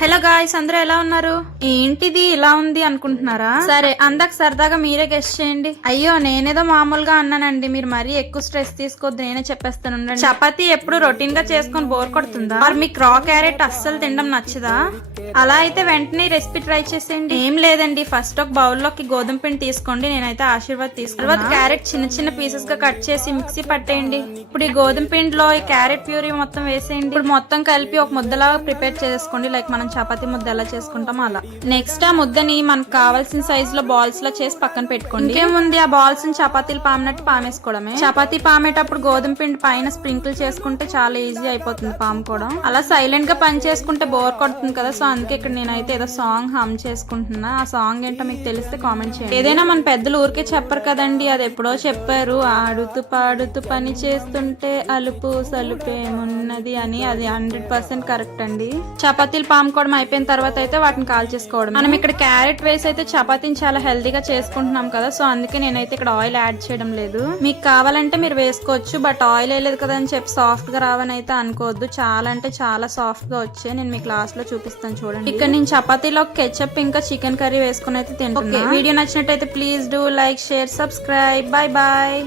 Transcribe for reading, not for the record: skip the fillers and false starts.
Hello guys, అందరూ ఎలా ఉన్నారు? ఏంటిది ఇలా ఉంది అనుకుంటున్నారా? సరే, అందాక సరదాగా మీరే గెస్ట్ చేయండి. అయ్యో, నేనేదో మామూలుగా అన్నానండి, మీరు మరీ ఎక్కువ స్ట్రెస్ తీసుకోవద్దు, నేనే చెప్పేస్తాను. చపాతీ ఎప్పుడు రొటీన్ గా చేసుకొని బోర్ కొడుతుందా? మరి మీకు రా క్యారెట్ అస్సలు తినడం నచ్చదా? అలా అయితే వెంటనే రెసిపీ ట్రై చేసేయండి. ఏం లేదండి, ఫస్ట్ ఒక బౌల్లోకి గోధుమ పిండి తీసుకోండి. నేనైతే ఆశీర్వాద్ తీసుకున్నాను. తర్వాత క్యారెట్ చిన్న చిన్న పీసెస్ గా కట్ చేసి మిక్సీ పట్టేయండి. ఇప్పుడు ఈ గోధుమ పిండిలో ఈ క్యారెట్ ప్యూరీ మొత్తం వేసేయండి. ఇప్పుడు మొత్తం కలిపి ఒక ముద్దలాగా ప్రిపేర్ చేసుకోండి, లైక్ మనం చపాతీ ముద్ద ఎలా చేసుకుంటామో అలా. నెక్స్ట్ ఆ ముద్దని మనకు కావాల్సిన సైజ్ లో బాల్స్ లా చేసి పక్కన పెట్టుకోండి. ఇంకేముంది, ఆ బాల్స్ ని చపాతీలు పామినట్టు పామేసుకోవడమే. చపాతీ పామేటప్పుడు గోధుమ పిండి పైన స్ప్రింకిల్ చేసుకుంటే చాలా ఈజీ అయిపోతుంది పాముకోవడం. అలా సైలెంట్ గా పని చేసుకుంటే బోర్ కొడుతుంది కదా, సో అందుకే ఇక్కడ నేనైతే ఏదో సాంగ్ హమ్ చేసుకుంటున్నా. ఆ సాంగ్ ఏంటో మీకు తెలిస్తే కామెంట్ చేయండి. ఏదైనా మన పెద్దలు ఊరికే చెప్పరు కదండి, అది ఎప్పుడో చెప్పారు. ఆడుతూ పాడుతూ పని చేస్తుంటే అలుపు సలుపేమున్నది అని. అది 100% కరెక్ట్ అండి. చపాతీలు పాముకోవడం అయిపోయిన తర్వాత అయితే వాటిని కాల్ చేసుకోవడం. మనం ఇక్కడ క్యారెట్ వేసి అయితే చపాతీని చాలా హెల్తీగా చేసుకుంటున్నాం కదా, సో అందుకే నేనైతే ఇక్కడ ఆయిల్ యాడ్ చేయడం లేదు. మీకు కావాలంటే మీరు వేసుకోవచ్చు, బట్ ఆయిల్ వేయలేదు కదా అని చెప్పి సాఫ్ట్ గా రావని అయితే అనుకోవద్దు. చాలా అంటే చాలా సాఫ్ట్ గా వచ్చాయి. నేను మీకు లాస్ట్ లో చూపిస్తాను చూడండి. ఇక్కడ నేను చపాతీలో కెచప్ ఇంకా చికెన్ కర్రీ వేసుకుని అయితే తింటున్నా. వీడియో నచ్చినట్టయితే please do like, share, subscribe. Bye bye.